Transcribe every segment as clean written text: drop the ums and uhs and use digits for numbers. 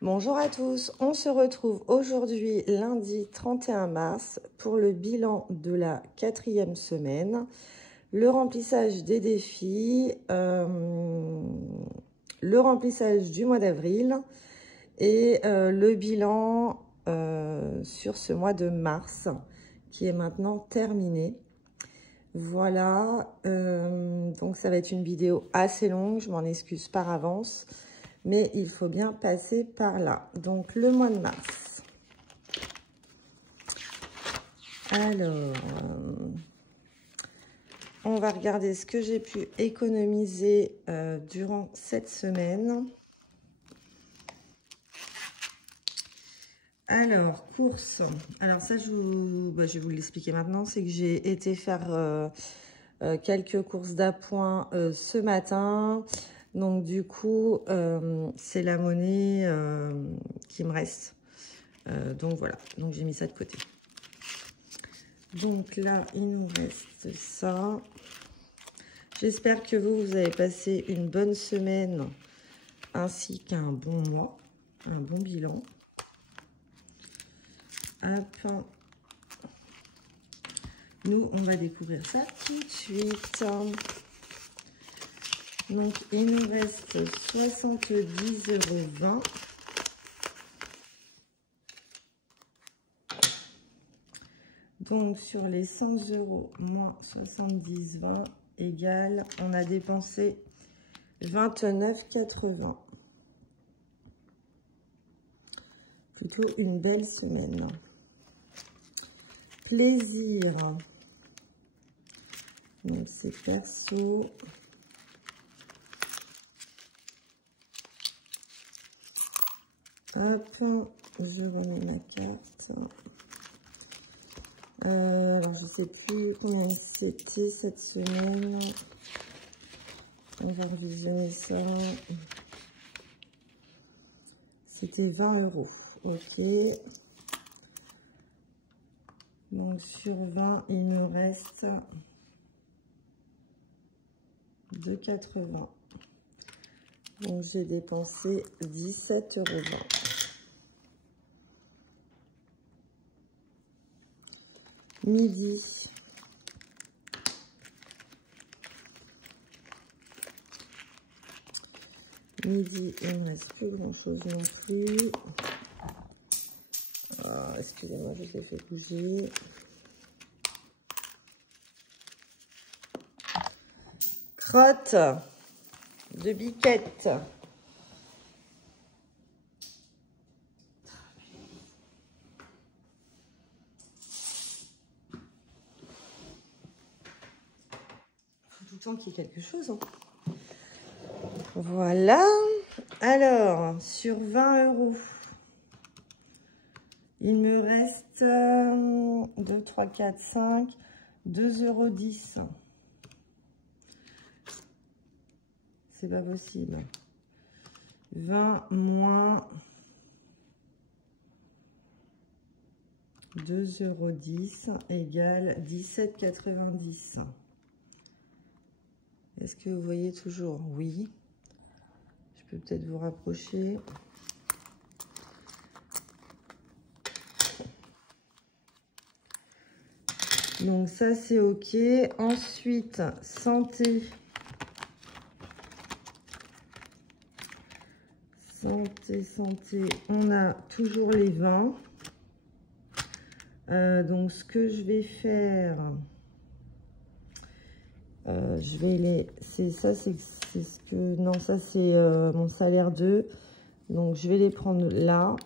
Bonjour à tous, on se retrouve aujourd'hui lundi 31 mars pour le bilan de la 4e semaine, le remplissage des défis, le remplissage du mois d'avril et le bilan sur ce mois de mars qui est maintenant terminé. Voilà, donc ça va être une vidéo assez longue, je m'en excuse par avance. Mais il faut bien passer par là. Donc, le mois de mars. Alors, on va regarder ce que j'ai pu économiser durant cette semaine. Alors, courses. Alors, ça, je vais vous l'expliquer maintenant. C'est que j'ai été faire quelques courses d'appoint ce matin. Donc, du coup, c'est la monnaie qui me reste. Donc, voilà. Donc, j'ai mis ça de côté. Donc, là, il nous reste ça. J'espère que vous avez passé une bonne semaine ainsi qu'un bon mois, un bon bilan. Hop. Nous, on va découvrir ça tout de suite. Donc, il nous reste 70,20 €. Donc, sur les 100 € moins 70,20 égale, on a dépensé 29,80 €. Plutôt une belle semaine. Plaisir. Donc, c'est perso. Hop, je remets ma carte. Alors, je ne sais plus combien c'était cette semaine. On va revisionner ça. C'était 20 €. Ok. Donc, sur 20, il me reste 2,80 €. Donc, j'ai dépensé 17,20 €. Midi. Midi, il ne me reste plus grand chose non plus. Ah, excusez-moi, je l'ai fait bouger. Crotte de biquette. Tout le temps qu'il y ait quelque chose. Hein. Voilà. Alors, sur 20 €, il me reste 2, 3, 4, 5, 2,10 €. C'est pas possible. 20 moins 2,10 € égale 17,90 €. Est-ce que vous voyez toujours? Oui. Je peux peut-être vous rapprocher. Donc ça, c'est OK. Ensuite, santé. Santé. On a toujours les 20. Donc, ce que je vais faire... je vais les... C'est ça, c'est ce que... Non, ça, c'est mon salaire 2. Donc, je vais les prendre là.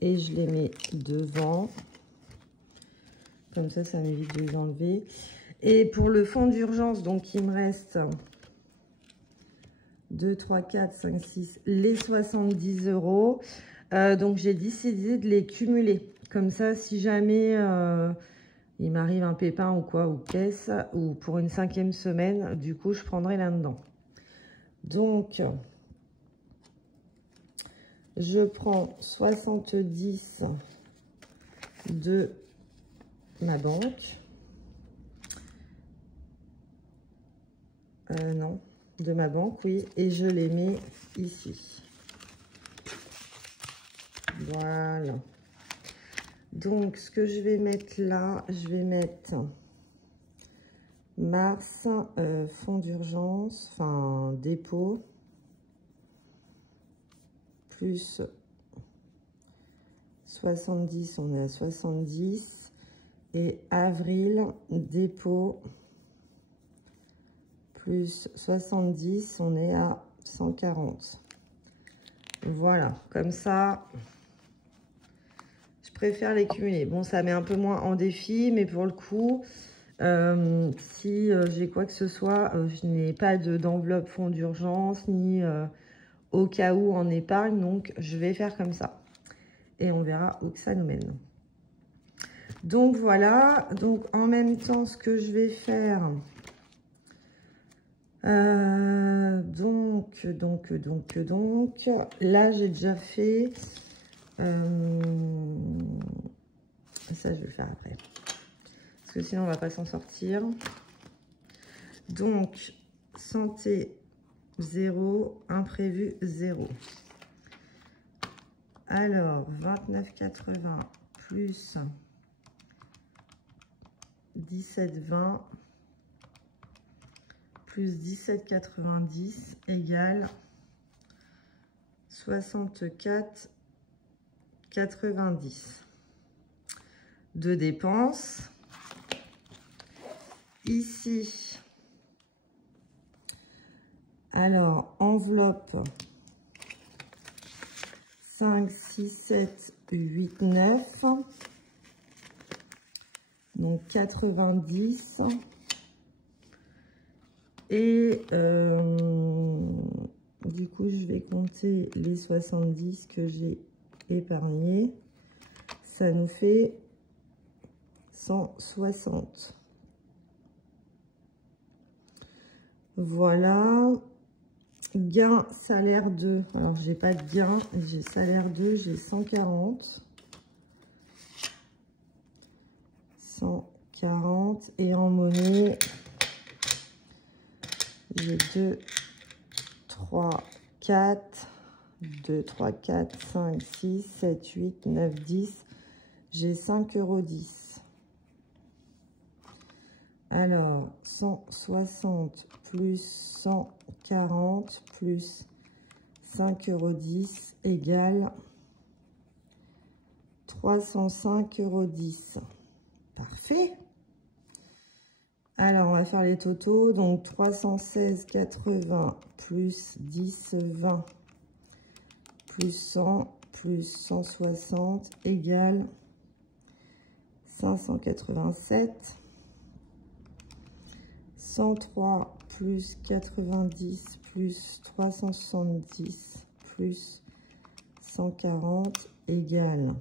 Et je les mets devant. Comme ça, ça m'évite de les enlever. Et pour le fonds d'urgence, donc, il me reste 2, 3, 4, 5, 6, les 70 €. Donc, j'ai décidé de les cumuler. Comme ça, si jamais... il m'arrive un pépin ou quoi, ou caisse, ou pour une 5e semaine, du coup, je prendrai là-dedans. Donc, je prends 70 de ma banque. Non, de ma banque, oui, et je les mets ici. Voilà. Donc, ce que je vais mettre là, je vais mettre mars, fonds d'urgence, enfin dépôt, plus 70, on est à 70. Et avril, dépôt, plus 70, on est à 140. Voilà, comme ça, je préfère les cumuler. Bon, ça met un peu moins en défi, mais pour le coup, si j'ai quoi que ce soit, je n'ai pas d'enveloppe fonds d'urgence, ni au cas où en épargne, donc je vais faire comme ça. Et on verra où que ça nous mène. Donc voilà, donc en même temps, ce que je vais faire, donc, là j'ai déjà fait, ça je vais le faire après, parce que sinon on va pas s'en sortir. Donc, santé 0, imprévu 0. Alors, 29,80 plus 17,20 plus 17,90 égale 64,90 de dépenses. Ici, alors, enveloppe 5, 6, 7, 8, 9. Donc 90. Et du coup, je vais compter les 70 que j'ai épargnés. Ça nous fait 160. Voilà. Gain, salaire 2. Alors, j'ai pas de gain. J'ai salaire 2, j'ai 140. 140. Et en monnaie, j'ai 2, 3, 4. 2, 3, 4, 5, 6, 7, 8, 9, 10. J'ai 5,10 €. Alors, 160 plus 140 plus 5,10 € égale 305,10 €. Parfait. Alors, on va faire les totaux. Donc, 316,80 plus 10,20 plus 100 plus 160 égale 587. 103 plus 90 plus 370 plus 140 égale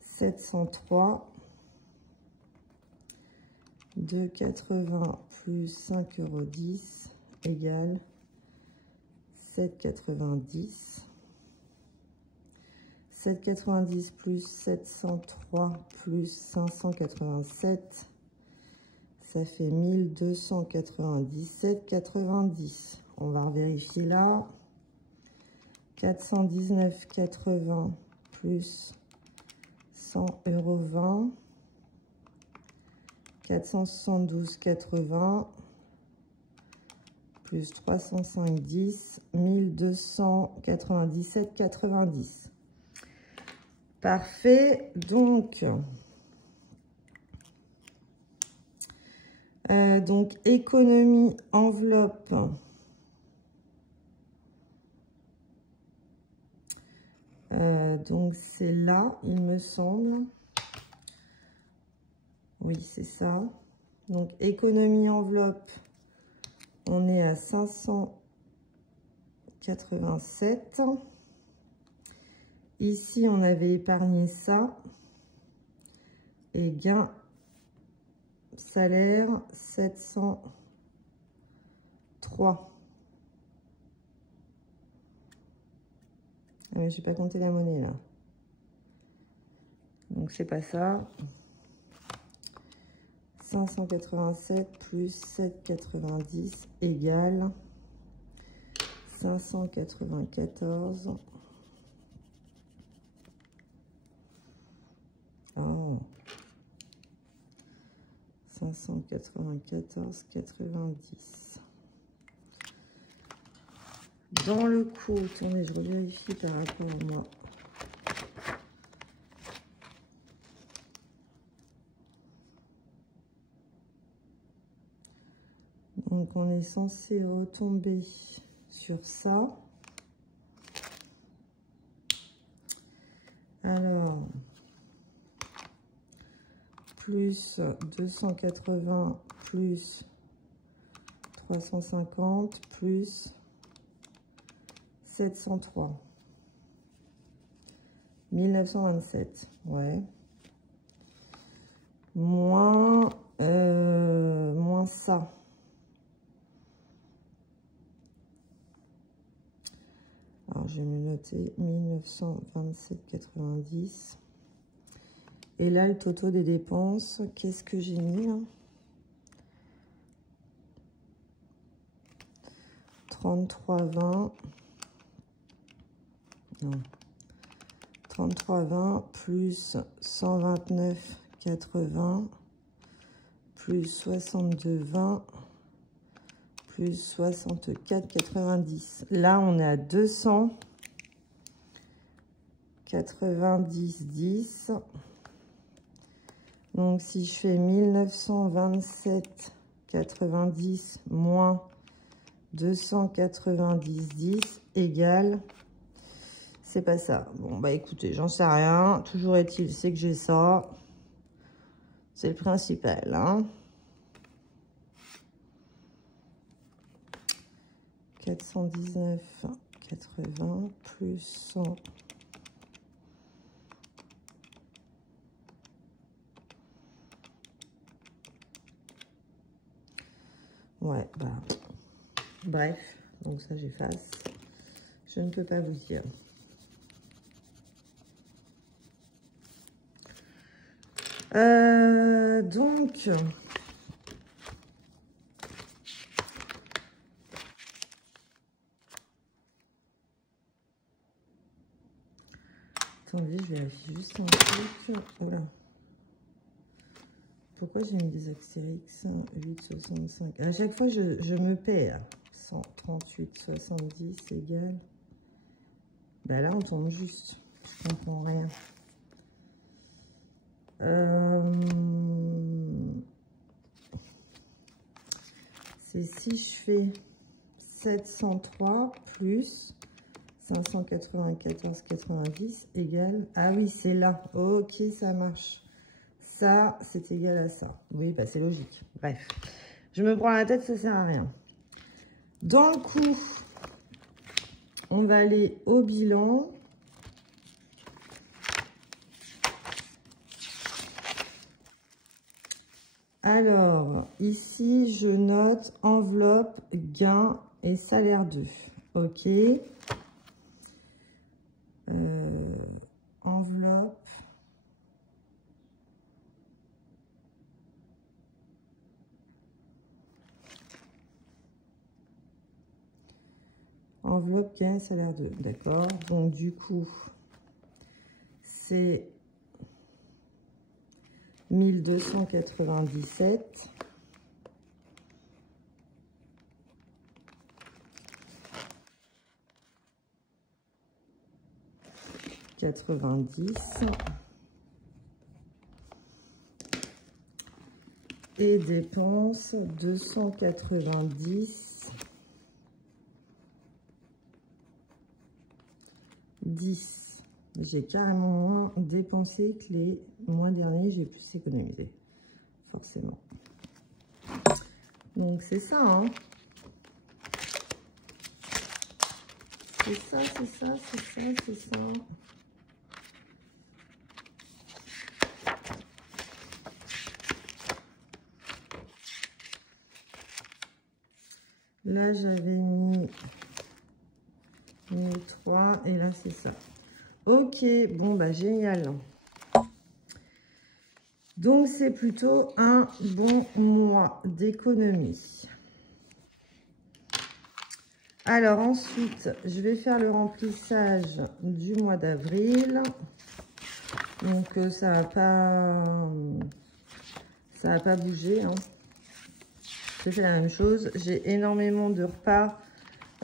703. 2,80 plus 5,10 € égale 7,90. 7,90 plus 703 plus 587. Ça fait 1297,90. On va vérifier là. 419,80 plus 100,20 €. 472,80 plus 305,10, 1297,90. Parfait. Donc, économie enveloppe. Donc, c'est là, il me semble. Oui, c'est ça. Donc, économie enveloppe, on est à 587. Ici, on avait épargné ça. Et gain salaire, 703. Ah, mais j'ai pas compté la monnaie, là. Donc, c'est pas ça. 587 plus 7,90 égale 594. 594,90. Dans le coup, attendez, je revérifie par rapport à moi. Donc, on est censé retomber sur ça. Alors, plus 280, plus 350, plus 703. 1927, ouais. Moins ça. Alors, je vais me noter 1927,90. Et là, le total des dépenses, qu'est-ce que j'ai mis là? 33,20. Non. 33,20 plus 129,80 plus 62,20 plus 64,90. Là, on est à 290,10. Donc, si je fais 1927,90 moins 290,10 égale... C'est pas ça. Bon, bah écoutez, j'en sais rien. Toujours est-il, c'est que j'ai ça. C'est le principal, hein. 419,80 plus 100. Ouais, bah... Bref, donc ça j'efface. Je ne peux pas vous dire. Donc, attendez, je vérifie juste un truc. Voilà. Pourquoi j'ai mis des Astérix 8,65? À chaque fois, je me perds. 138,70 égale. Ben là, on tombe juste. Je comprends rien. C'est si je fais 703 plus 594,90 égale... Ah oui, c'est là. Ok, ça marche. Ça, c'est égal à ça. Oui, bah c'est logique. Bref. Je me prends la tête, ça sert à rien. Dans le coup, on va aller au bilan. Alors, ici, je note enveloppe, gain et salaire 2. OK. Enveloppe. Enveloppe, gain, salaire 2. D'accord. Donc, du coup, c'est 1297. Et dépenses 290 10. J'ai carrément dépensé que les mois derniers, j'ai plus économisé, forcément. Donc c'est ça, hein. C'est ça, c'est ça, c'est ça, c'est ça. Là, j'avais mis 1003 et là, c'est ça. Ok, bon, bah génial. Donc, c'est plutôt un bon mois d'économie. Alors, ensuite, je vais faire le remplissage du mois d'avril. Donc, ça va pas Ça n'a pas bougé, hein. J'ai fait la même chose. J'ai énormément de repas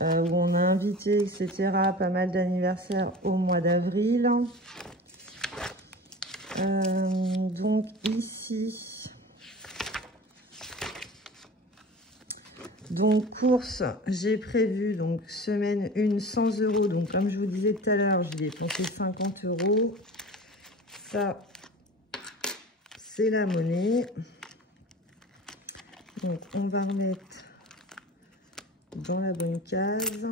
où on a invité, etc. Pas mal d'anniversaires au mois d'avril. Donc ici, donc course, j'ai prévu donc semaine 1 100 €. Donc comme je vous disais tout à l'heure, j'ai dépensé 50 €. Ça, c'est la monnaie. Donc on va remettre dans la bonne case.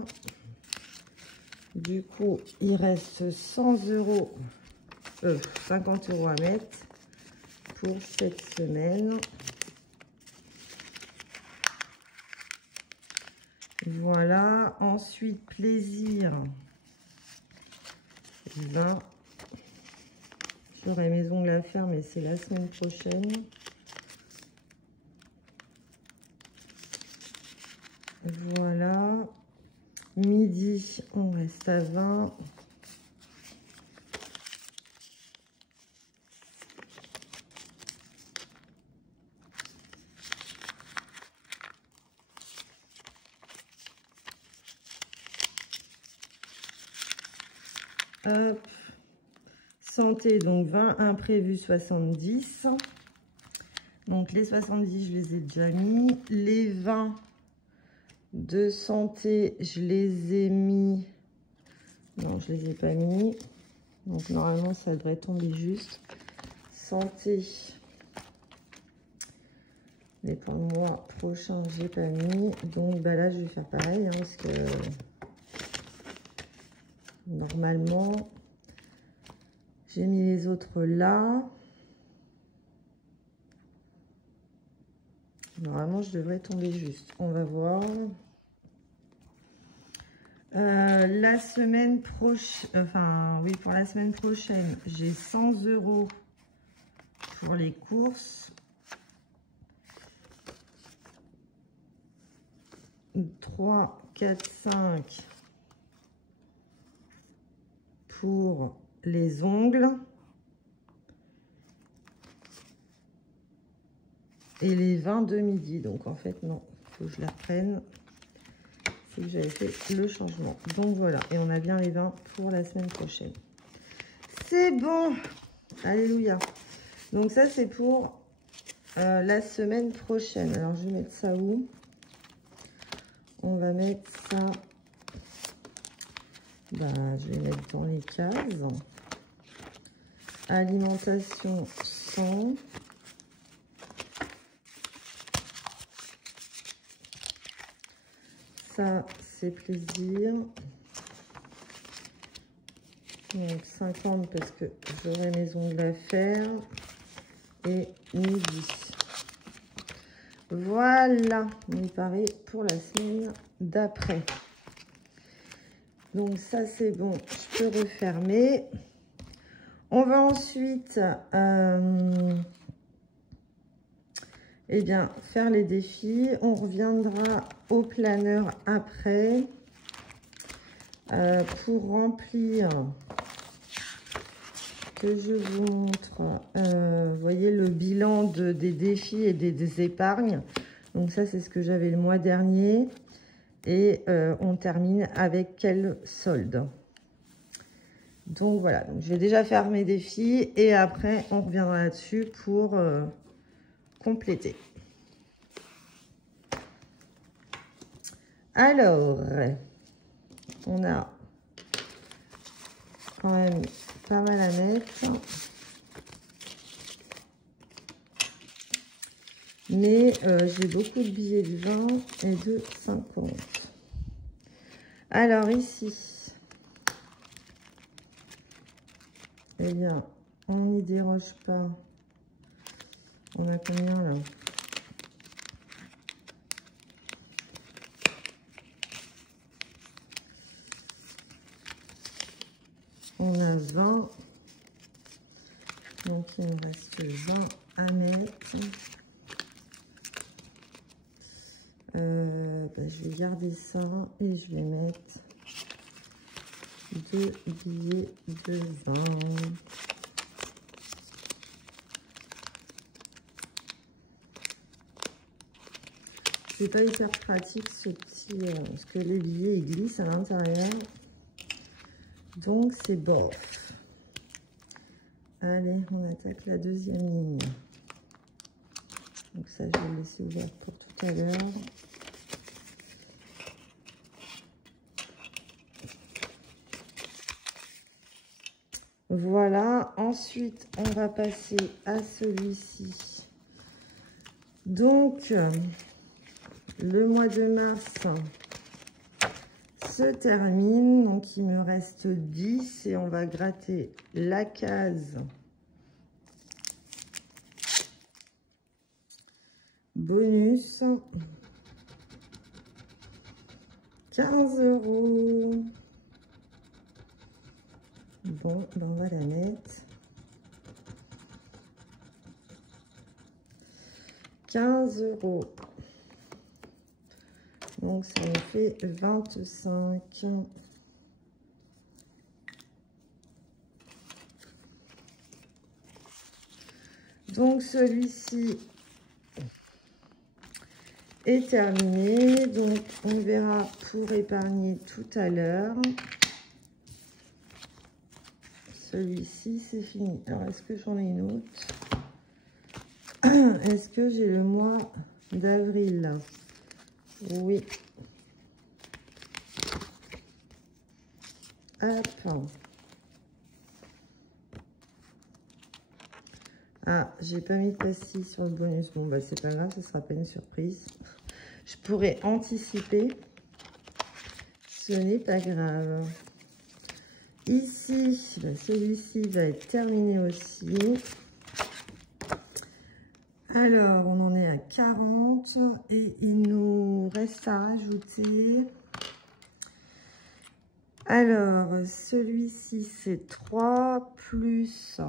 Du coup, il reste 100 €, 50 € à mettre pour cette semaine. Voilà. Ensuite, plaisir. 20. J'aurai mes ongles à faire, mais c'est la semaine prochaine. Voilà. Midi, on reste à 20. Hop. Santé, donc 20, imprévu 70. Donc les 70, je les ai déjà mis. Les 20 de santé, je les ai mis. Non, je les ai pas mis. Donc normalement, ça devrait tomber juste. Santé. Mais pour le mois prochain, j'ai pas mis. Donc bah là, je vais faire pareil, hein, parce que normalement, j'ai mis les autres là. Normalement, je devrais tomber juste. On va voir. La semaine prochaine, enfin oui, pour la semaine prochaine, j'ai 100 € pour les courses. 3, 4, 5 pour les ongles. Et les 20 de midi. Donc en fait, non, il faut que je la reprenne. C'est que j'avais fait le changement. Donc voilà, et on a bien les 20 pour la semaine prochaine. C'est bon. Alléluia. Donc ça, c'est pour la semaine prochaine. Alors, je vais mettre ça où? On va mettre ça... Bah, je vais mettre dans les cases. Alimentation 100. Ça, c'est plaisir. Donc 50 parce que j'aurai mes ongles à faire. Et midi. Voilà, on est paré pour la semaine d'après. Donc ça, c'est bon, je peux refermer. On va ensuite eh bien, faire les défis. On reviendra au planeur après pour remplir, que je vous montre, vous voyez le bilan des défis et des épargnes. Donc ça, c'est ce que j'avais le mois dernier. Et on termine avec quel solde. Donc voilà, donc, je vais déjà faire mes défis et après on reviendra là-dessus pour compléter. Alors, on a quand même pas mal à mettre. Mais j'ai beaucoup de billets de 20 et de 50. Alors ici, eh bien, on n'y déroge pas. On a combien là? On a 20. Donc il me reste 20 à mettre. Je vais garder ça et je vais mettre 2 billets de 20. C'est pas hyper pratique ce petit... parce que les billets ils glissent à l'intérieur. Donc c'est bof. Allez, on attaque la deuxième ligne. Donc ça, je vais le laisser ouvert pour tout à l'heure. Voilà, ensuite, on va passer à celui-ci. Donc, le mois de mars se termine. Donc, il me reste 10 et on va gratter la case bonus. 15 €. Bon, ben on va la mettre. 15 €. Donc, ça me fait 25. Donc, celui-ci est terminé. Donc, on verra pour épargner tout à l'heure. Celui-ci, c'est fini. Alors, est-ce que j'en ai une autre? Est-ce que j'ai le mois d'avril? Oui. Hop. Ah, j'ai pas mis de pastille sur le bonus. Bon, bah, c'est pas grave, ce sera pas une surprise. Je pourrais anticiper. Ce n'est pas grave. Ici, bah, celui-ci va être terminé aussi. Alors, on en est à 40 et il nous reste à rajouter. Alors, celui-ci, c'est 3 plus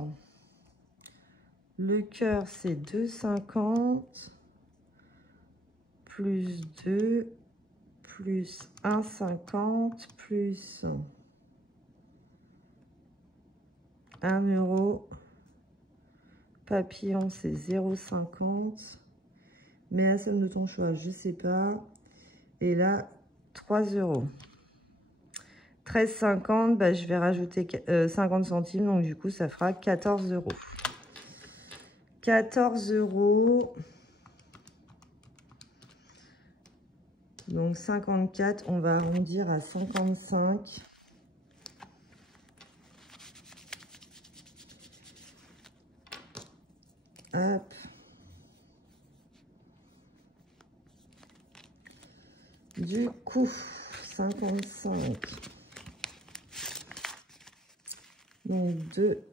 le cœur, c'est 2,50 plus 2 plus 1,50 plus 1 €. Papillon, c'est 0,50. Mais la somme de ton choix, je sais pas. Et là, 3 €. 13,50, bah, je vais rajouter 50 centimes. Donc, du coup, ça fera 14 €. 14 €. Donc, 54, on va arrondir à 55. Hop. Du coup, 55. Donc, 2,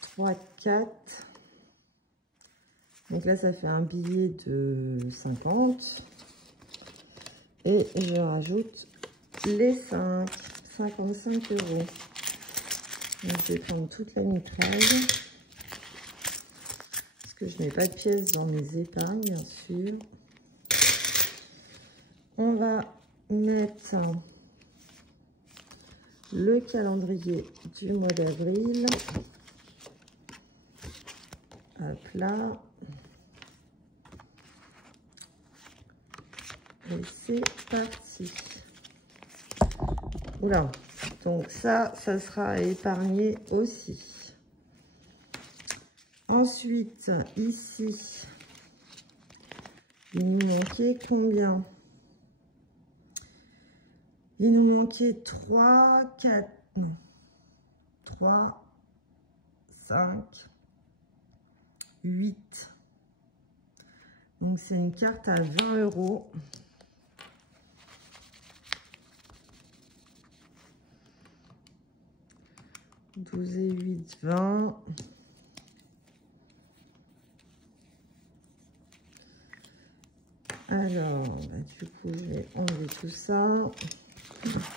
3, 4. Donc là, ça fait un billet de 50. Et je rajoute les 5. 55 €. Donc, je vais prendre toute la mitraille. Parce que je n'ai pas de pièces dans mes épargnes, bien sûr. On va mettre le calendrier du mois d'avril. Hop là. Et c'est parti. Oula. Donc ça sera épargné aussi. Ensuite, ici, il nous manquait combien? Il nous manquait 3, 4, non, 3, 5, 8. Donc, c'est une carte à 20 €. « 12 et 8, 20. » Alors, bah, du coup, je vais enlever tout ça.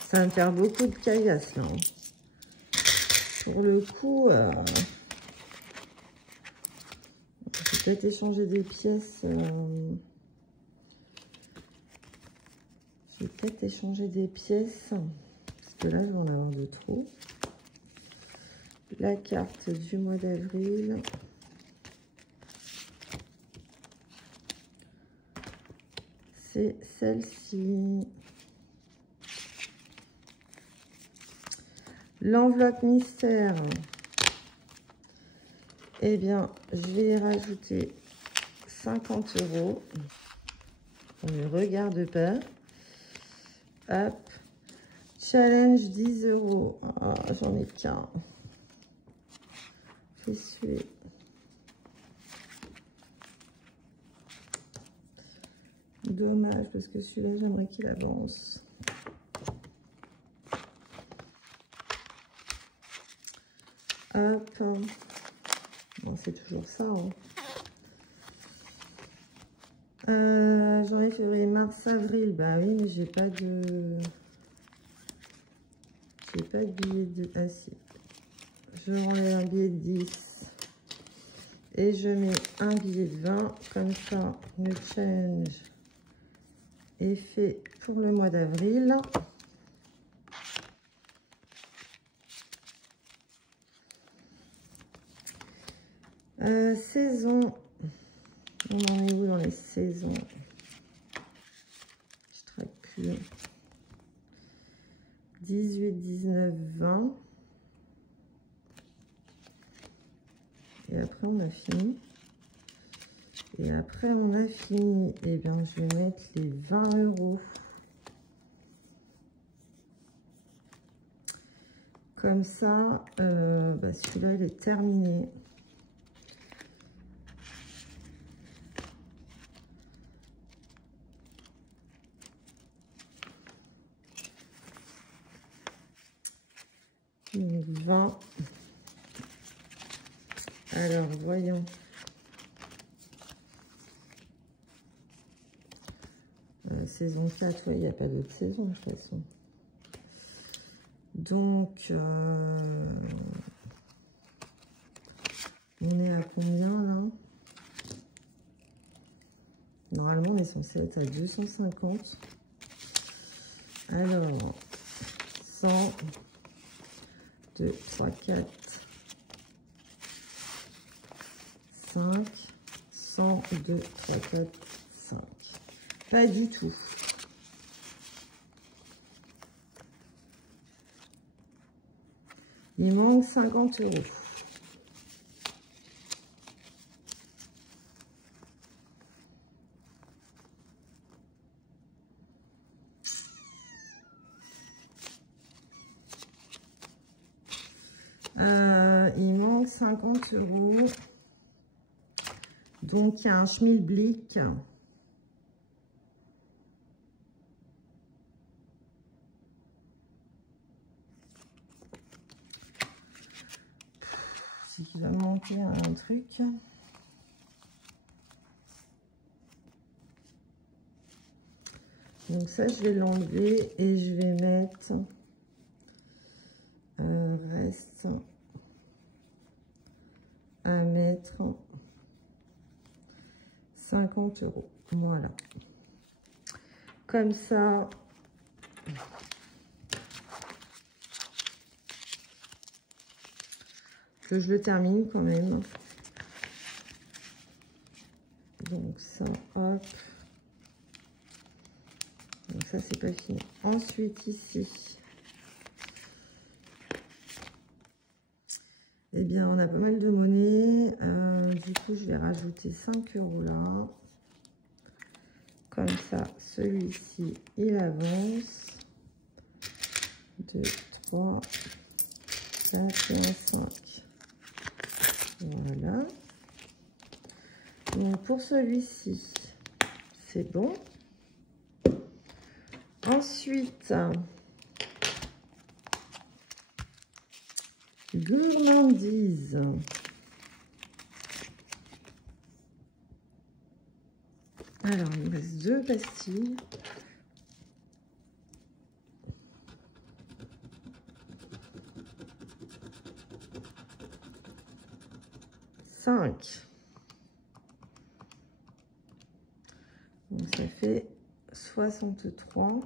Ça va me faire beaucoup de caillasse, là. Pour le coup, je vais peut-être échanger des pièces. Je vais peut-être échanger des pièces. Parce que là, je vais en avoir de trop. La carte du mois d'avril. c'est celle-ci. L'enveloppe mystère. Eh bien, je vais y rajouter 50 €. On ne regarde pas. Hop. Challenge 10 €. Ah, j'en ai qu'un. Fais suer. Dommage, parce que celui-là, j'aimerais qu'il avance. Hop. Bon, c'est toujours ça. Hein. Janvier, février, mars, avril. Bah oui, mais j'ai pas de... J'ai pas de billet de... Ah si. Je enlève un billet de 10. Et je mets un billet de 20. Comme ça, le challenge est fait pour le mois d'avril. Saison. On en est où dans les saisons? Je traque plus. 18, 19, 20. Et après, on a fini. Et après, on a fini. Eh bien, je vais mettre les 20 €. Comme ça, bah, celui-là, il est terminé. Donc, 20. Alors, voyons. Saison 4, il n'y a pas d'autre saison de toute façon. Donc, on est à combien là? Normalement, on est censé être à 250. Alors, 100, 2, 3, 4, 5, 100, 2, 3, 4, 5. Pas du tout. Il manque 50 €. Il manque 50 €. Donc, il y a un schmilblick. C'est qu'il va me manquer un truc. Donc ça, je vais l'enlever et je vais mettre... reste à mettre 50 €. Voilà. Comme ça, que je le termine quand même. Donc ça, hop. Donc ça, c'est pas fini. Ensuite, ici, eh bien, on a pas mal de monnaie. Du coup, je vais rajouter 5 € là. Comme ça, celui-ci, il avance. 2, 3, 4 et 5. Voilà. Donc, pour celui-ci, c'est bon. Ensuite, gourmandise. Alors, il me reste 2 pastilles. Donc, ça fait 63.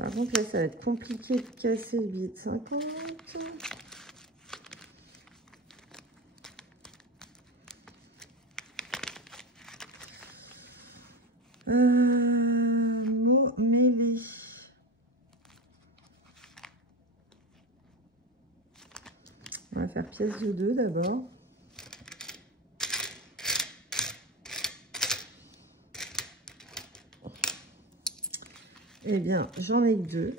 Par contre, là, ça va être compliqué de casser le billet de 50. Mot mêlé. On va faire pièce de 2 d'abord. Eh bien, j'en ai que 2.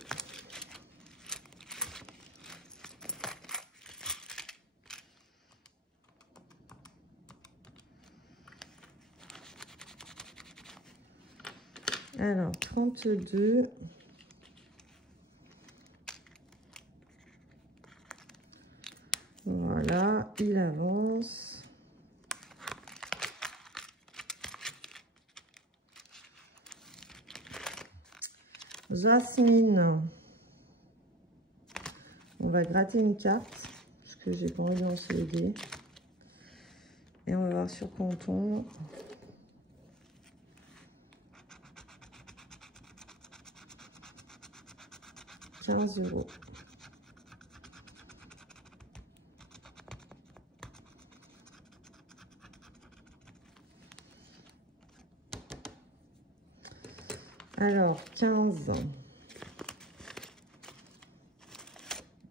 Alors, 32. Voilà, il avance. Jasmine. On va gratter une carte, parce que j'ai pas envie de lancer les dés. Et on va voir sur quoi on tombe. €15. Alors, 15,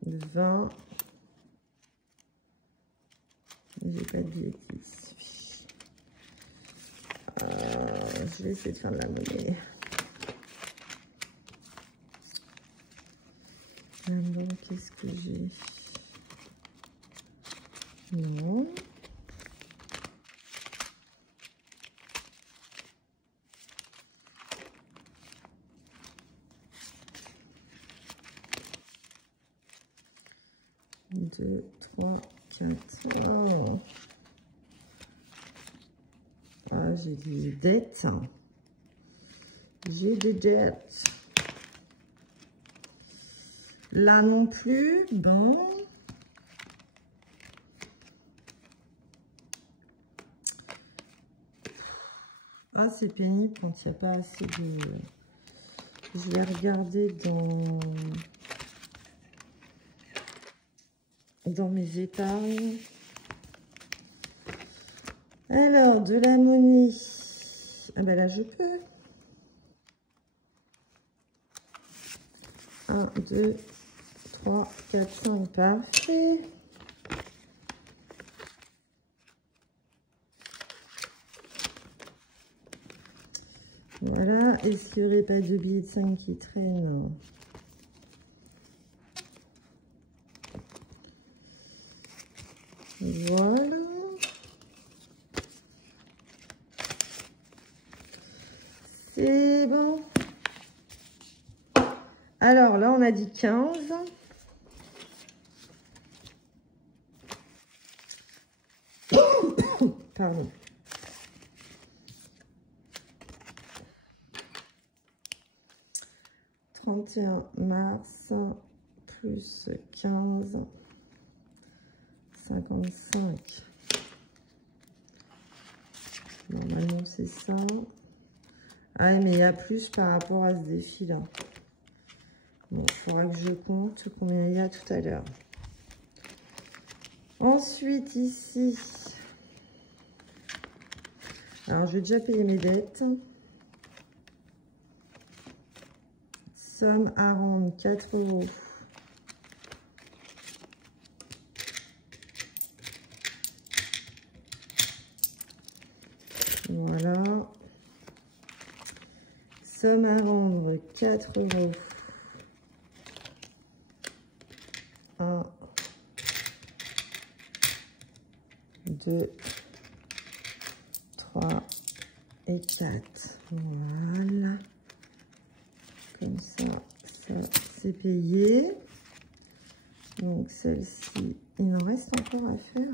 20. J'ai pas de billets ici. Je vais essayer de faire de la monnaie. Bon, qu'est-ce que j'ai? Non. Deux, 3, 4. Oh. Ah, j'ai des dettes. J'ai des dettes. Là non plus. Bon. Ah, c'est pénible quand il n'y a pas assez de... Je vais regarder dans mes épargnes. Alors, de la monnaie. Ah ben là, je peux. 1, 2, 3, 4, 5. Parfait. Voilà. Est-ce qu'il n'y aurait pas de billets de 5 qui traînent? Voilà. C'est bon. Alors là, on a dit 15. Pardon. « 31 mars plus 15, 55. Normalement, c'est ça. Ah, mais il y a plus par rapport à ce défi-là. Bon, il faudra que je compte combien il y a tout à l'heure. Ensuite, ici... Alors, je vais déjà payer mes dettes. Somme à rendre, 4 €. Voilà. Somme à rendre, 4 €. 1, 2, 3 et 4. Voilà. Comme ça, ça c'est payé. Donc celle-ci, il en reste encore à faire.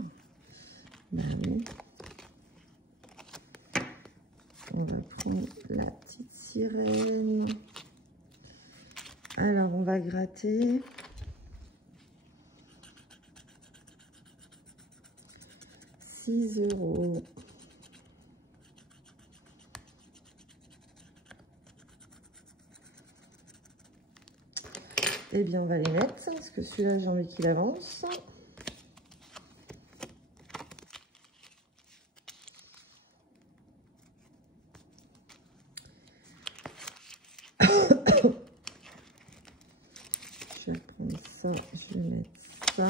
Ben oui. On va prendre la petite sirène. Alors, on va gratter. €6. eh bien, on va les mettre, parce que celui-là, j'ai envie qu'il avance. Je vais prendre ça, je vais mettre ça.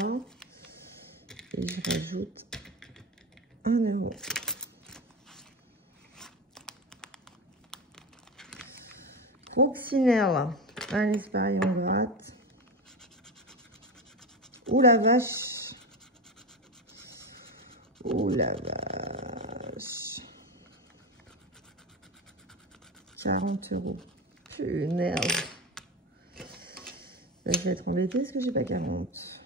Et je rajoute 1 €. Coccinelle. Allez, c'est pareil, on gratte. Ouh la vache. Ouh la vache. 40 €. Punaise. Je vais être embêtée parce que j'ai pas 40.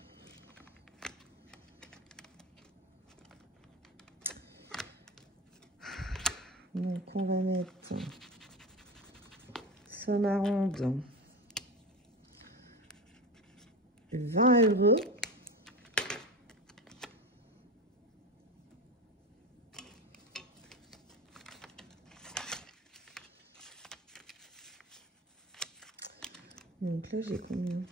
Donc on va mettre Sommarande 20 €. Donc là j'ai combien?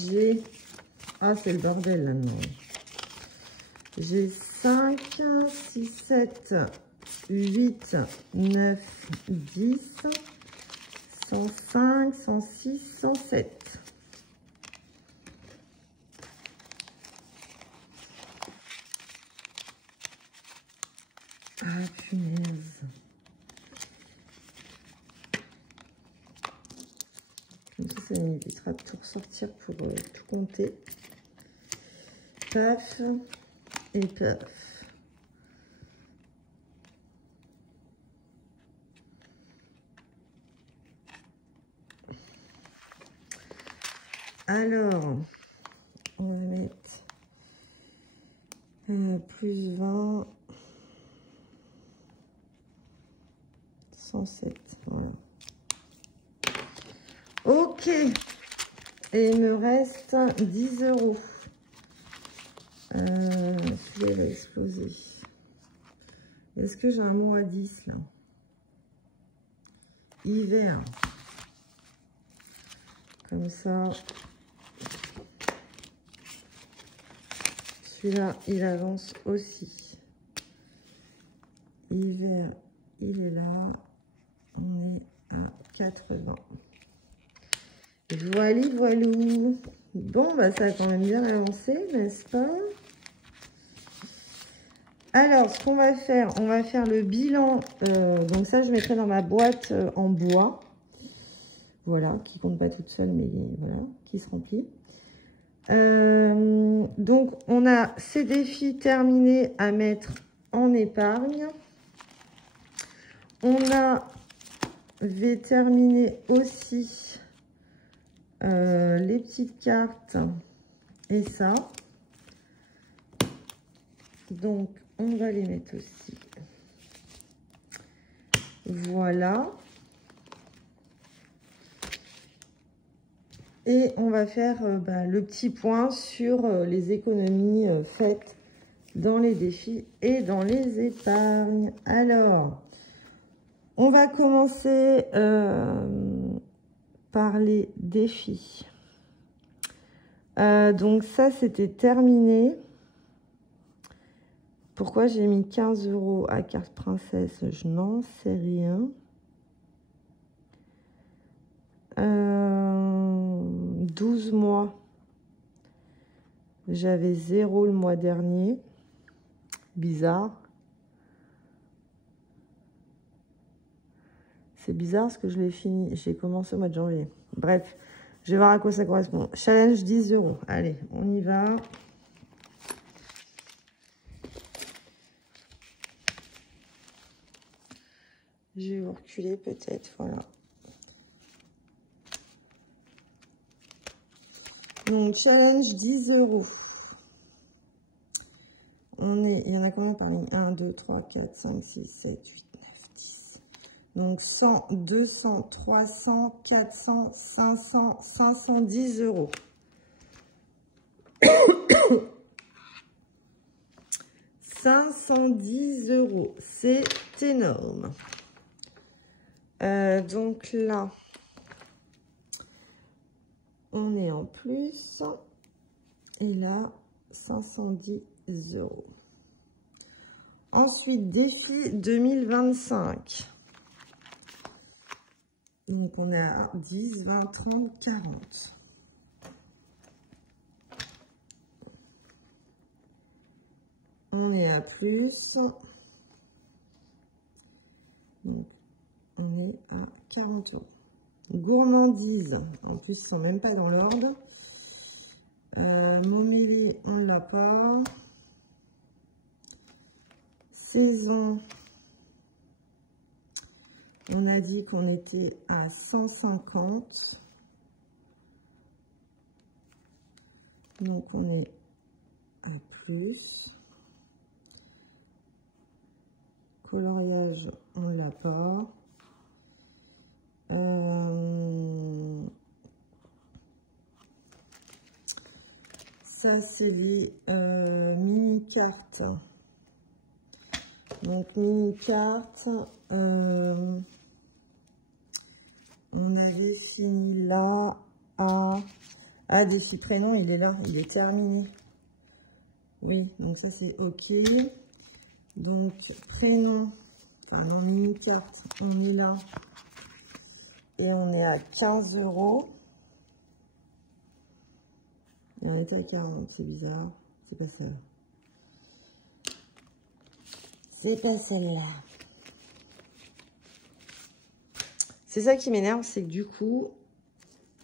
J'ai... Ah, c'est le bordel là maintenant. J'ai 5, 6, 7, 8, 9, 10, 105, 106, 107. Ah, punaise. Comme ça m'évitera de tout ressortir pour tout compter. Paf et paf. Alors, on va mettre plus 20, 107, voilà. Ok, et il me reste 10 €. Celui-là va exploser. Est-ce que j'ai un mot à 10 là? Hiver. Comme ça. Celui-là, il avance aussi. Hiver, il est là. On est à 80. Voilou, voilou. Bon, bah ça a quand même bien avancé, n'est-ce pas? Alors, ce qu'on va faire, on va faire le bilan. Donc ça, je mettrai dans ma boîte en bois. Voilà, qui compte pas toute seule, mais voilà, qui se remplit. Donc, on a ces défis terminés à mettre en épargne. On avait terminé aussi les petites cartes et ça. Donc, on va les mettre aussi. Voilà. Et on va faire le petit point sur les économies faites dans les défis et dans les épargnes. Alors, on va commencer par les défis. Donc ça, c'était terminé. Pourquoi j'ai mis 15 € à carte princesse? Je n'en sais rien. 12 mois. J'avais 0 le mois dernier. Bizarre. C'est bizarre parce que je l'ai fini. J'ai commencé au mois de janvier. Bref, je vais voir à quoi ça correspond. Challenge 10 €. Allez, on y va. Je vais vous reculer peut-être, voilà. Donc, challenge 10 €. Il y en a combien par ligne? 1, 2, 3, 4, 5, 6, 7, 8, 9, 10. Donc, 100, 200, 300, 400, 500, 510 €. 510 €. C'est énorme. Donc là, on est en plus. Et là, 510 €. Ensuite, défi 2025. Donc, on est à 10, 20, 30, 40. On est à plus. Donc, on est à 40 €. Gourmandise. En plus, ils ne sont même pas dans l'ordre. Montmélie, on ne l'a pas. Saison. On a dit qu'on était à 150. Donc, on est à plus. Coloriage, on ne l'a pas. Ça, c'est les mini-cartes. Donc, mini-cartes. On avait fini là à défi prénom, il est là, il est terminé. Oui, donc ça c'est ok. Donc prénom, enfin non, mini-carte, on est là. Et on est à 15 €. Et on était à 40, c'est bizarre. C'est pas celle-là. C'est pas celle-là. C'est ça qui m'énerve, c'est que du coup,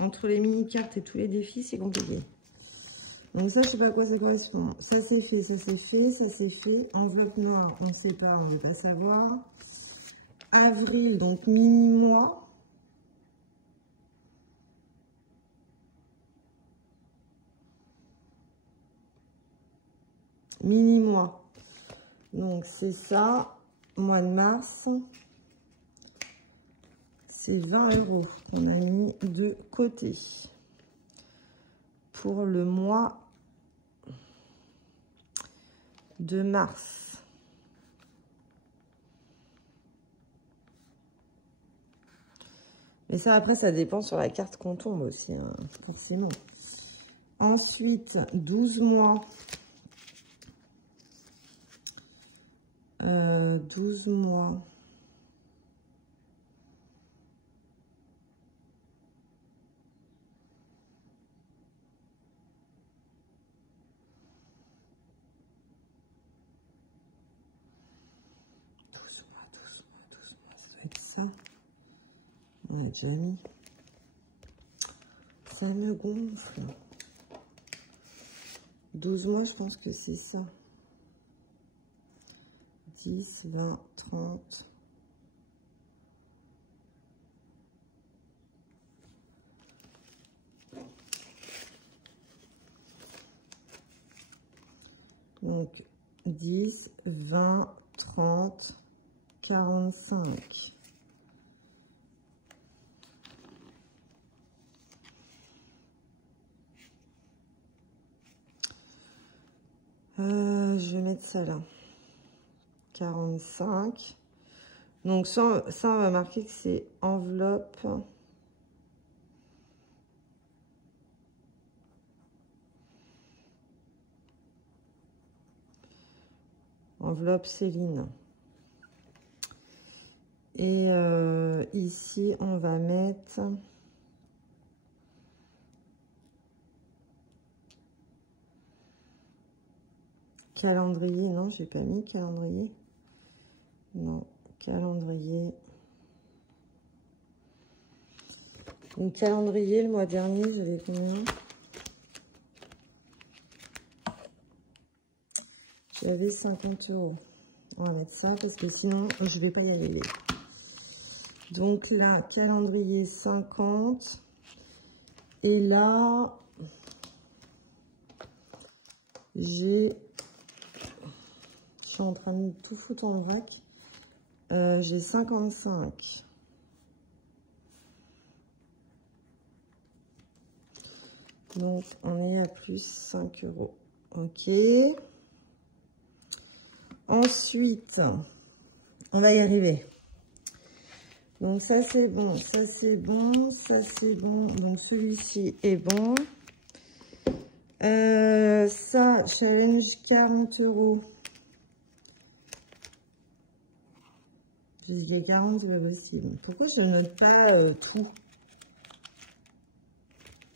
entre les mini-cartes et tous les défis, c'est compliqué. Donc ça, je sais pas à quoi ça correspond. Ça, c'est fait, ça, c'est fait, ça, c'est fait. Enveloppe noire, on ne sait pas, on ne veut pas savoir. Avril, donc mini-mois. Mini-mois. Donc, c'est ça. Mois de mars. C'est 20 € qu'on a mis de côté. Pour le mois de mars. Mais ça, après, ça dépend sur la carte qu'on tombe aussi, hein, forcément. Ensuite, 12 mois. 12 mois. Ça doit être ça. On a déjà mis. Ça me gonfle. 12 mois, je pense que c'est ça. 10, 20, 30. Donc, 10, 20, 30, 45. Je vais mettre ça là. 45. Donc, ça on va marquer que c'est enveloppe. Enveloppe Céline. Et ici, on va mettre... Calendrier, non, j'ai pas mis calendrier. Non, calendrier. Donc, calendrier, le mois dernier, j'avais combien? J'avais 50 €. On va mettre ça parce que sinon, je vais pas y aller. Donc là, calendrier 50. Et là, je suis en train de tout foutre en vrac. J'ai 55. Donc, on est à plus 5 €. Ok. Ensuite, on va y arriver. Donc ça c'est bon, ça c'est bon, ça c'est bon. Donc celui-ci est bon. Ça, challenge 40 €. J'ai dit 40, c'est pas possible. Pourquoi je ne note pas tout?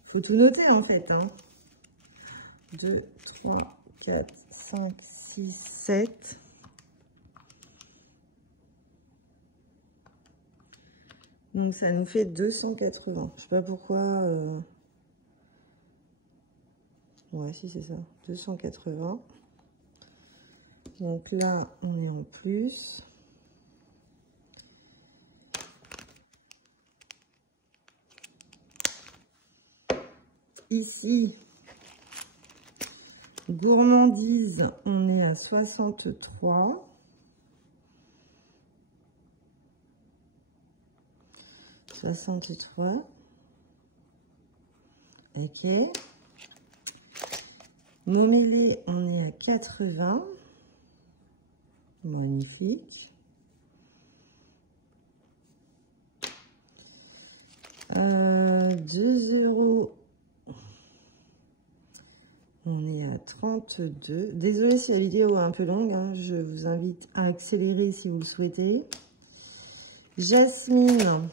Faut tout noter en fait. Hein. 2, 3, 4, 5, 6, 7. Donc ça nous fait 280. Je sais pas pourquoi. Ouais, si c'est ça. 280. Donc là, on est en plus. Ici, gourmandise, on est à 63. Ok. Momélé, on est à 80. Magnifique. 2 €. On est à 32. Désolée si la vidéo est un peu longue. Hein. Je vous invite à accélérer si vous le souhaitez. Jasmine.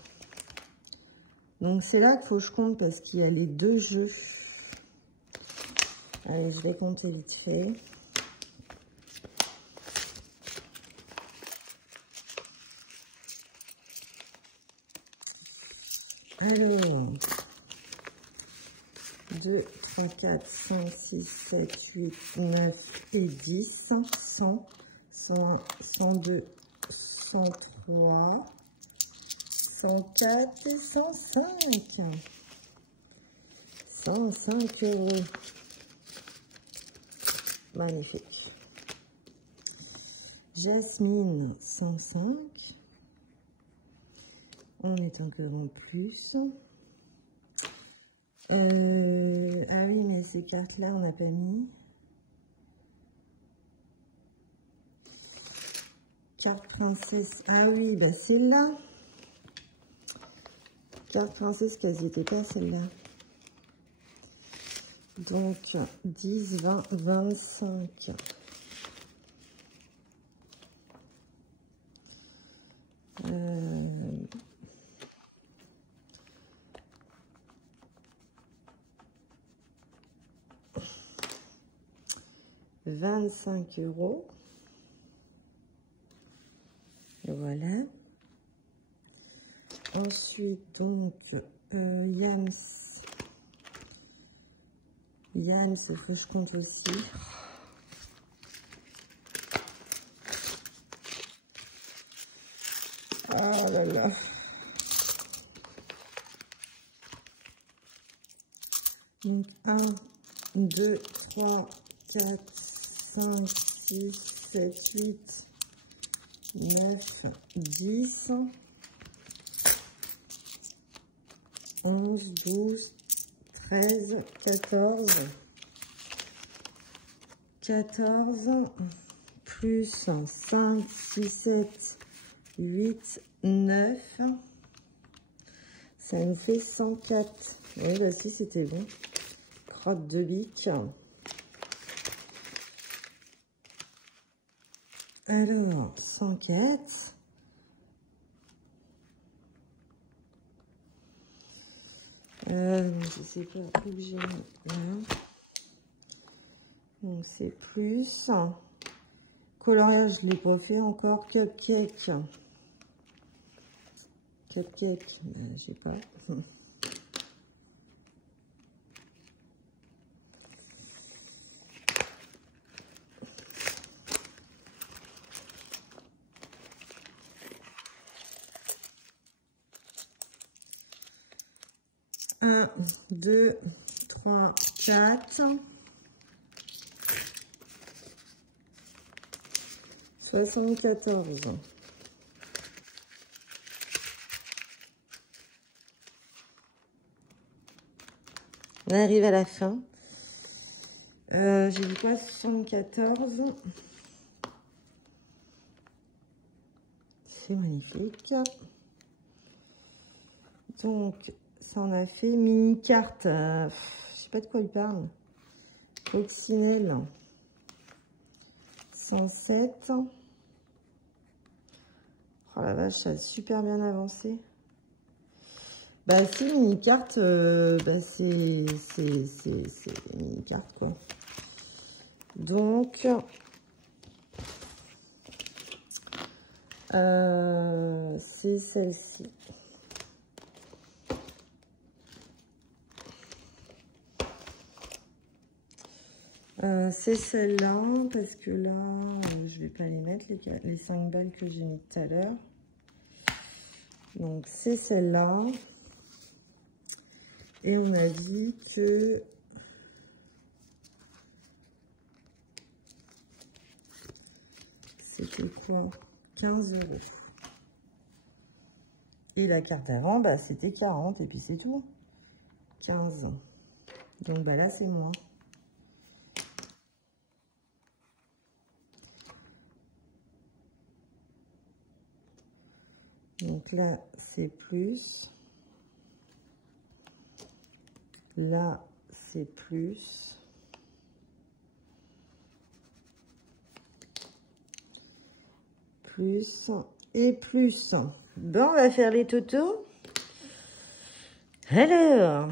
Donc c'est là qu'il faut que je compte parce qu'il y a les deux jeux. Allez, je vais compter vite fait. Alors, 2, 3, 4, 5, 6, 7, 8, 9 et 10. 100, 101, 102, 103, 104 et 105. 105 €. Magnifique. Jasmine, 105. On est encore en plus. Ah oui, mais ces cartes-là, on n'a pas mis. Carte princesse. Ah oui, bah celle-là. Carte princesse, quasi n'était pas celle-là. Donc, 10, 20, 25. Euh... 25 €. Et voilà. Ensuite, donc, Yams. Yams, il faut que je compte aussi. Oh là là. Donc, 1, 2, 3, 4, 5, 6, 7, 8, 9, 10, 11, 12, 13, 14, 14, plus 5, 6, 7, 8, 9, ça nous fait 104. Oui, bah si, c'était bon. Crotte de bique. Alors, 104. Je sais pas où j'ai mis là. Donc, c'est plus. Coloriage, je ne l'ai pas fait encore. Cupcake. Cupcake, j'ai pas. Un, 2, 3, 4. 74. On arrive à la fin. J'ai dit quoi? 74. c'est magnifique. Donc, ça en a fait mini carte. Je sais pas de quoi il parle. Coccinelle. 107. Oh la vache, ça a super bien avancé. Bah si, mini carte, bah c'est mini carte quoi. Donc, c'est celle-ci. C'est celle-là, parce que là, je vais pas les mettre, les 5 balles que j'ai mis tout à l'heure. Donc, c'est celle-là. Et on a dit que c'était quoi? 15 €. Et la carte avant, bah, c'était 40, et puis c'est tout. 15. Donc, bah là, c'est moins. Donc là, c'est plus. Là, c'est plus. Plus et plus. Bon, on va faire les totos. Alors,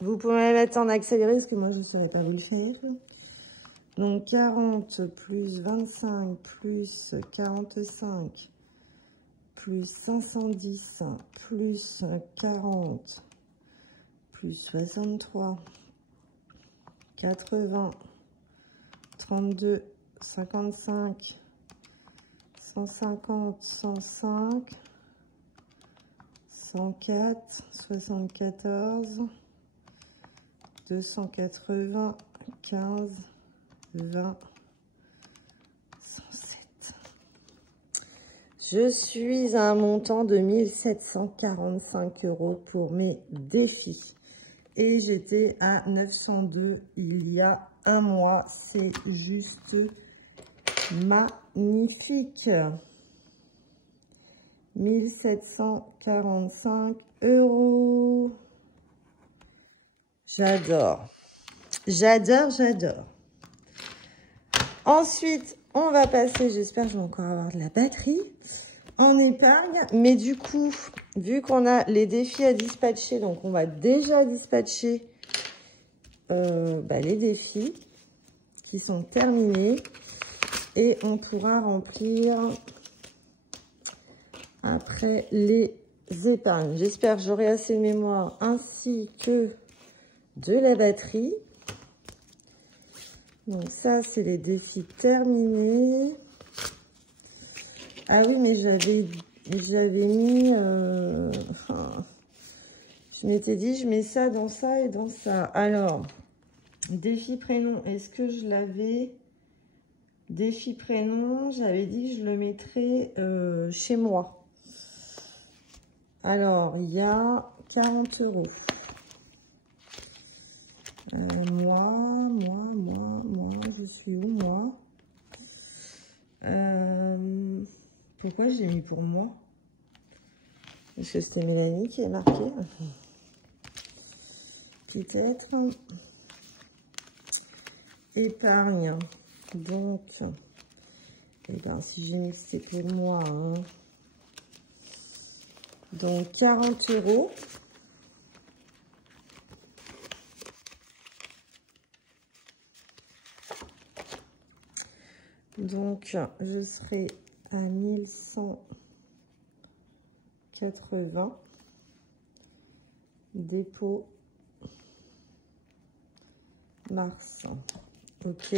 vous pouvez mettre en accéléré, parce que moi, je ne saurais pas vous le faire. Donc, 40 plus 25 plus 45 plus 510 plus 40 plus 63 80 32 55 150 105 104 74 280 15 20 107. Je suis à un montant de 1745 € pour mes défis. Et j'étais à 902 il y a un mois. C'est juste magnifique. 1745 €. J'adore. J'adore, j'adore. Ensuite, on va passer, j'espère que je vais encore avoir de la batterie, en épargne. Mais du coup, vu qu'on a les défis à dispatcher, donc on va déjà dispatcher les défis qui sont terminés. Et on pourra remplir après les épargnes. J'espère que j'aurai assez de mémoire ainsi que de la batterie. Donc ça, c'est les défis terminés. Ah oui, mais j'avais mis... je m'étais dit, je mets ça et dans ça. Alors, défi prénom, est-ce que je l'avais... Défi prénom, j'avais dit que je le mettrais chez moi. Alors, il y a 40 €. Moi, je suis où, moi? Pourquoi j'ai mis pour moi? Parce que c'était Mélanie qui est marquée. Peut-être. Épargne. Donc, eh ben, si j'ai mis que c'était pour moi, hein. Donc, 40 €. Donc, je serai à 1180. Dépôt. Mars. Ok.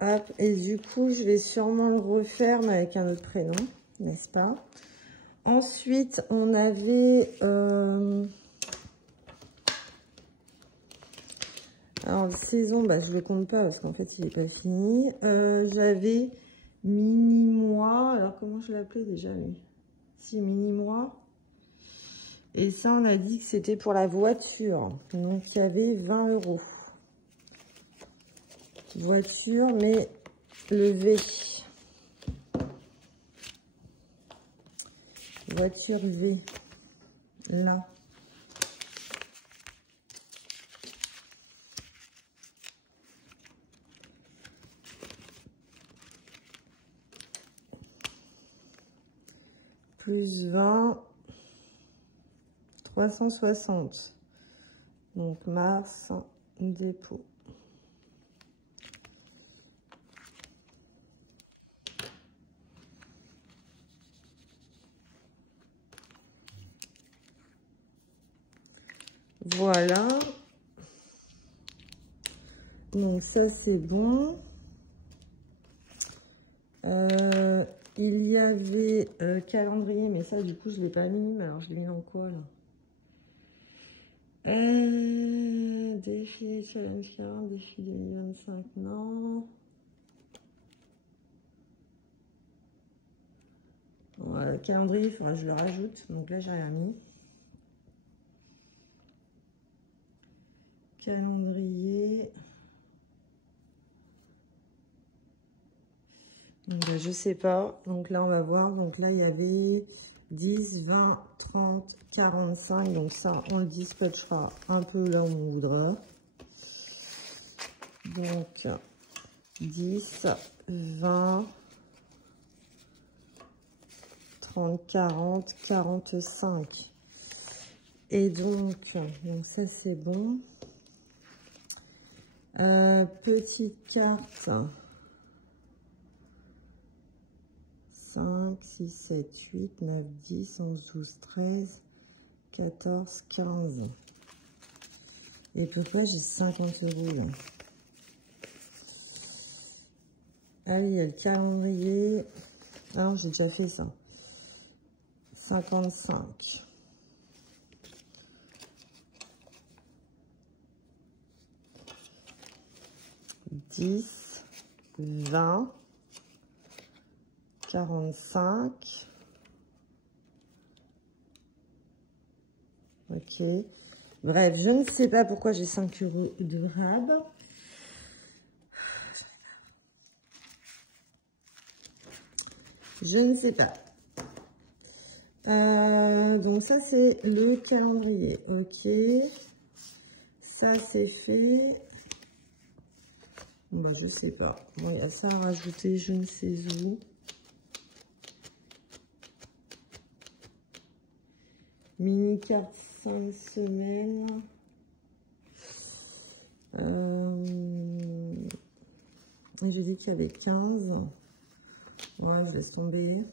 Hop. Et du coup, je vais sûrement le refaire, mais avec un autre prénom, n'est-ce pas? Ensuite, on avait... alors, saison, bah, je le compte pas parce qu'en fait, il n'est pas fini. J'avais mini-mois. Alors, comment je l'appelais déjà, lui? Si, mini-mois. Et ça, on a dit que c'était pour la voiture. Donc, il y avait 20 €. voiture, mais le V. Voiture V. Là. Plus 20. 360. Donc, mars, dépôt. Voilà. Donc, ça, c'est bon. Il y avait calendrier, mais ça, du coup, je ne l'ai pas mis. Alors, je l'ai mis dans quoi, là? Défi Challenge 40, défi 2025, non. Voilà, le calendrier, il faudra que je le rajoute. Donc là, j'ai rien mis. Calendrier. Donc, je sais pas. Donc là, on va voir. Donc là, il y avait 10, 20, 30, 45. Donc ça, on le dispatchera un peu là où on voudra. Donc 10, 20, 30, 40, 45. Et donc ça, c'est bon. Petite carte. 5, 6, 7, 8, 9, 10, 11, 12, 13, 14, 15. Et pourquoi j'ai 50 € là? Allez, il y a le calendrier. Ah non, j'ai déjà fait ça. 55. « 10, 20, 45. Ok. Bref, je ne sais pas pourquoi j'ai 5 € de rab. Je ne sais pas. Donc ça, c'est le calendrier. Ok. Ça, c'est fait. Bah, je sais pas. Bon, il y a ça à rajouter, je ne sais où. Mini carte 5 semaines. J'ai dit qu'il y avait 15. Ouais, je laisse tomber.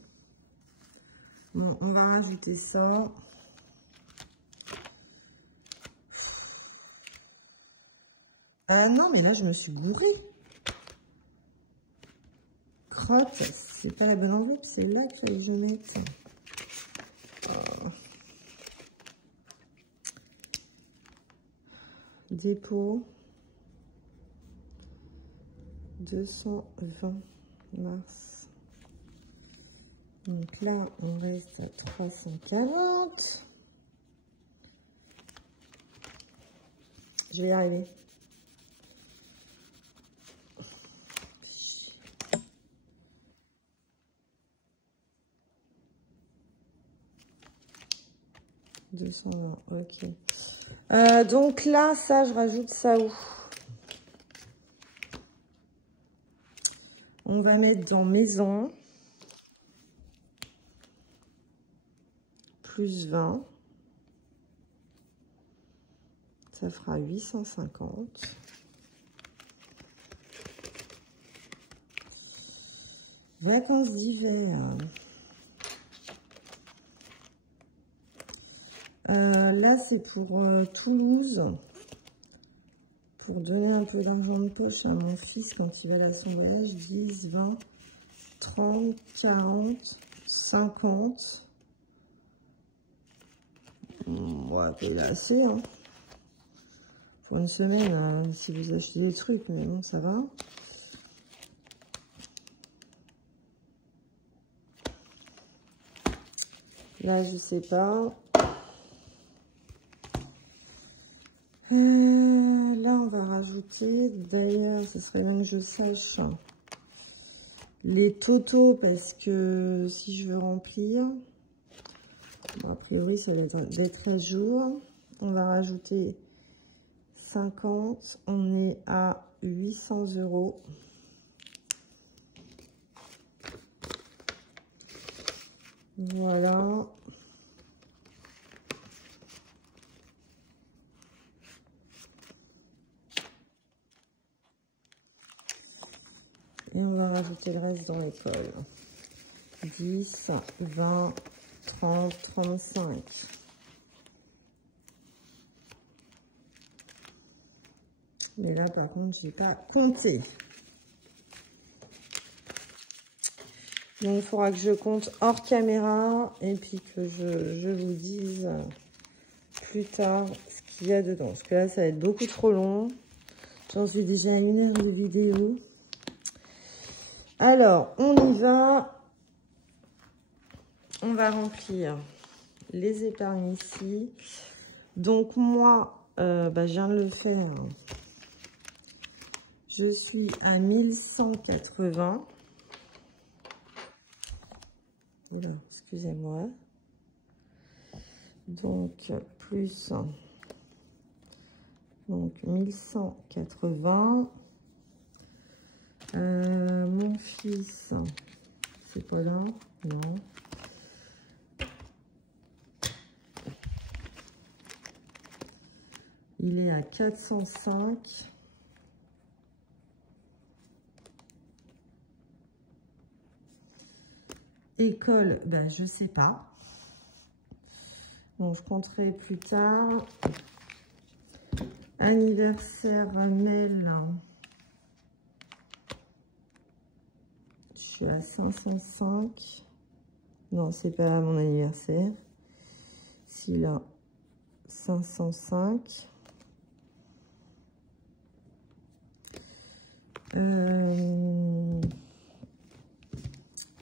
Bon, on va rajouter ça. Ah non, mais là, je me suis gourée. Crotte, c'est pas la bonne enveloppe, c'est là qu'il fallait que je mette. Dépôt. 220 mars. Donc là, on reste à 340. Je vais y arriver. « 220, ok. Donc là, ça, je rajoute ça où? On va mettre dans maison. Plus 20. Ça fera 850. Vacances d'hiver. Là, c'est pour Toulouse. Pour donner un peu d'argent de poche à mon fils quand il va à son voyage. 10, 20, 30, 40, 50. Ouais, il a assez, hein. Pour une semaine, si vous achetez des trucs, mais bon, ça va. Là, je sais pas. Là, on va rajouter rajouter. D'ailleurs, ce serait bien que je sache les totaux parce que si je veux remplir, bon, a priori, ça va être à jour. On va rajouter 50. On est à 800 €. Voilà. Et on va rajouter le reste dans l'école. 10, 20, 30, 35. Mais là, par contre, je n'ai pas compté. Donc, il faudra que je compte hors caméra et puis que je vous dise plus tard ce qu'il y a dedans. Parce que là, ça va être beaucoup trop long. J'en suis déjà à 1 heure de vidéo. Alors, on y va. On va remplir les épargnes ici. Donc, moi, je viens de le faire. Je suis à 1180. Voilà, excusez-moi. Donc, plus... Donc, 1180. Mon fils, c'est pas là, non. Il est à 405. École, ben, je sais pas. Donc, je compterai plus tard. Anniversaire, Amel. Je suis à 505. Non, c'est pas mon anniversaire. Si là, 505.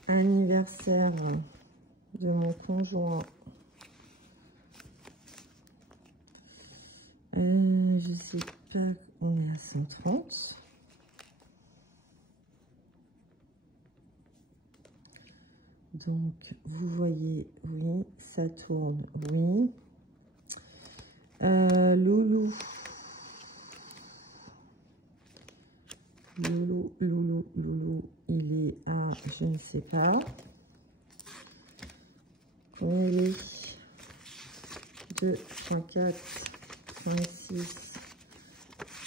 Anniversaire de mon conjoint. Je sais pas, on est à 130. Donc, vous voyez, oui, ça tourne, oui. Loulou. Loulou, il est à, je ne sais pas. Combien il est? 2, 3, 4, 5, 6,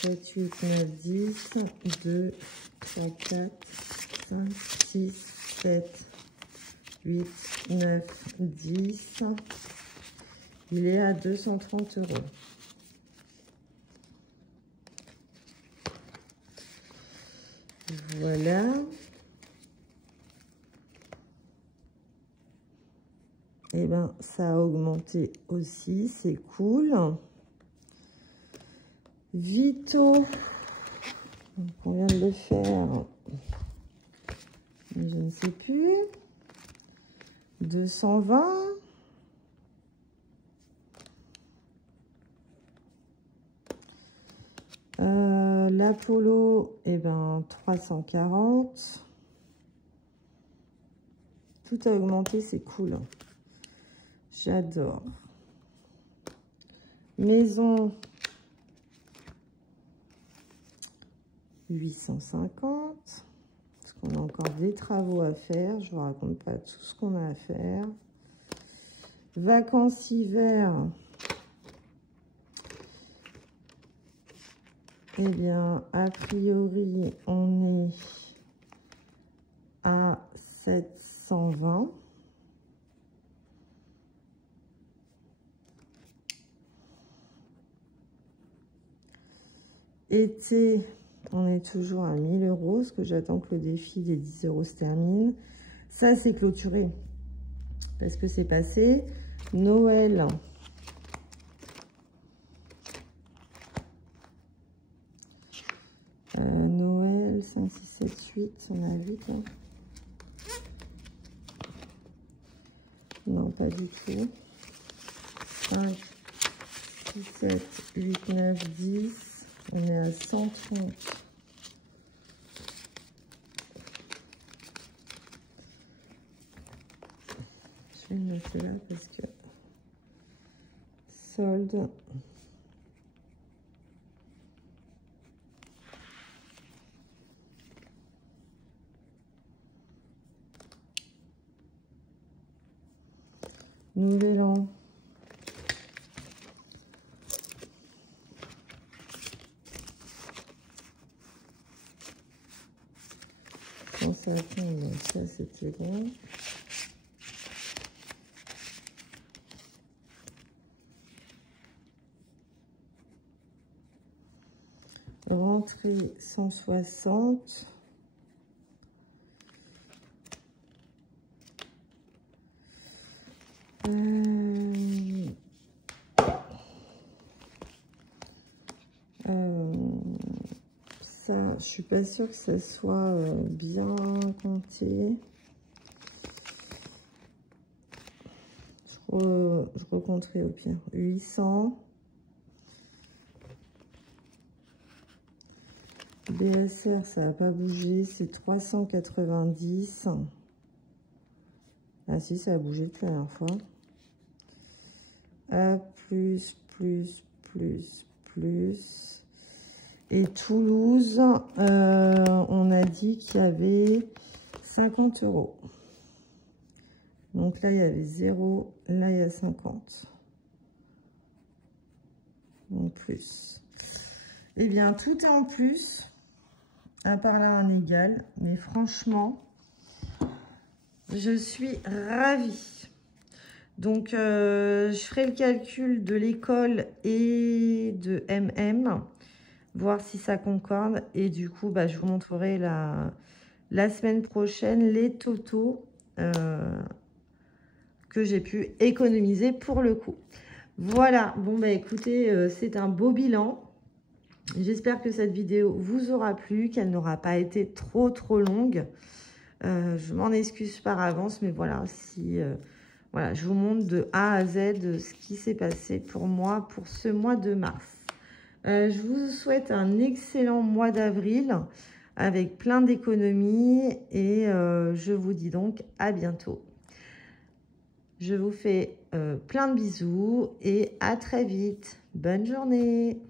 7, 8, 9, 10. 2, 3, 4, 5, 6, 7, 8, 9, 10. Il est à 230 €. Voilà. Et ben, ça a augmenté aussi, c'est cool. Vito, donc on vient de le faire. Je ne sais plus. 220. L'Apollo, eh ben 340. Tout a augmenté, c'est cool. J'adore. Maison, 850. Parce qu'on a encore des travaux à faire. Je ne vous raconte pas tout ce qu'on a à faire. Vacances hiver. Eh bien, a priori, on est à 720. Été, on est toujours à 1000 €, parce que j'attends que le défi des 10 € se termine. Ça, c'est clôturé, parce que c'est passé. Noël. Noël, 5, 6, 7, 8, on a 8. Hein. Non, pas du tout. 5, 6, 7, 8, 9, 10. On est à 130. Je vais le noter là parce que solde. Nouvel an. Quand ça tombe, ça c'était bon. Rentrée 160. Ça, je suis pas sûre que ça soit bien compté. Je recompterai au pire. 800. BSR, ça n'a pas bougé. C'est 390. Ah si, ça a bougé depuis la dernière fois. A, plus. Et Toulouse, on a dit qu'il y avait 50 €. Donc là, il y avait 0. Là, il y a 50. Donc plus. Eh bien, tout est en plus. À part là, un égal. Mais franchement, je suis ravie. Donc, je ferai le calcul de l'école et de MM. Voir si ça concorde. Et du coup, bah, je vous montrerai la semaine prochaine les totaux que j'ai pu économiser pour le coup. Voilà. Bon, bah écoutez, c'est un beau bilan. J'espère que cette vidéo vous aura plu, qu'elle n'aura pas été trop longue. Je m'en excuse par avance, mais voilà, voilà, je vous montre de A à Z ce qui s'est passé pour moi pour ce mois de mars. Je vous souhaite un excellent mois d'avril avec plein d'économies et je vous dis donc à bientôt. Je vous fais plein de bisous et à très vite. Bonne journée.